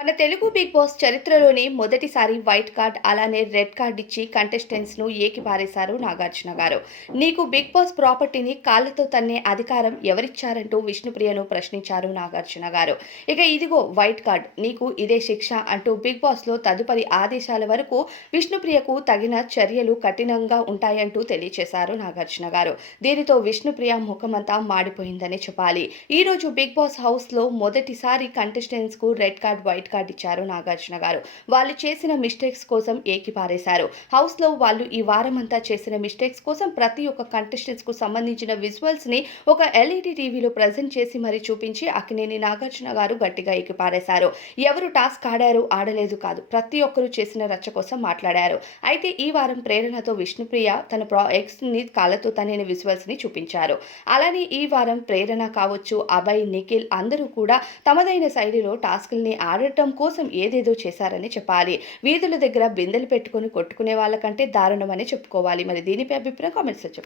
మన Telugu big boss చరిత్రలోనే మొదటిసారి వైట్ కార్డ్ అలానే రెడ్ కార్డ్ ఇచ్చి కంటెస్టెంట్స్ను ఏకిపారేశారు నాగార్జున గారు. నీకు బిగ్ బాస్ ప్రాపర్టీని కాళ్ళతో తన్నే అధికారం ఎవరిచ్చారంటూ విష్ణుప్రియను ప్రశ్నించారు నాగార్జున గారు. ఇక ఇదిగో వైట్ కార్డ్ నీకు ఇదే శిక్ష అంటూ బిగ్ బాస్లో తదుపరి ఆదేశాల వరకు విష్ణుప్రియకు తగిన చర్యలు కఠినంగా ఉంటాయంటూ తెలియజేశారు నాగార్జున గారు. దీనితో విష్ణుప్రియ ముఖమంతా మాడిపోయిందని చెప్పాలి. ఈ రోజు బిగ్ బాస్ హౌస్లో మొదటిసారి కంటెస్టెంట్స్కు రెడ్ కార్డ్ వైట్ కార్డ్ ఇచ్చారు నాగార్జున గారు. వాళ్ళు చేసిన మిస్టేక్స్ కోసం ఏకిపారేశారు హౌస్లో వాళ్ళు ఈ వారం అంతా చేసిన మిస్టేక్స్ కోసం ప్రతి ఒక్క కంటెస్టెంట్స్కు సంబంధించిన విజువల్స్ని ఒక ఎల్ఈడి టీవీలో ప్రజెంట్ చేసి మరీ చూపించి అక్కినేని నాగార్జున గారు గట్టిగా ఎక్కిపారేశారు ఎవరు టాస్క్ ఆడారు ఆడలేదు కాదు. ప్రతి ఒక్కరూ చేసిన రచ్చ కోసం మాట్లాడారు. అయితే ఈ వారం ప్రేరణతో విష్ణుప్రియ తన ప్రా ఎక్స్ని కాళ్ళతో తనని విజువల్స్ని చూపించారు. అలానే ఈ వారం ప్రేరణ కావచ్చు అభయ్ నిఖిల్ అందరూ కూడా తమదైన శైలిలో టాస్క్ని ఆడటం కోసం ఏదేదో చేశారని చెప్పాలి. వీధుల దగ్గర బిందెలు పెట్టుకొని కొట్టుకునే వాళ్ళకంటే దారుణమని చెప్పుకోవాలి. మరి దీనిపై అభిప్రాయం కామెంట్స్లో చెప్పండి.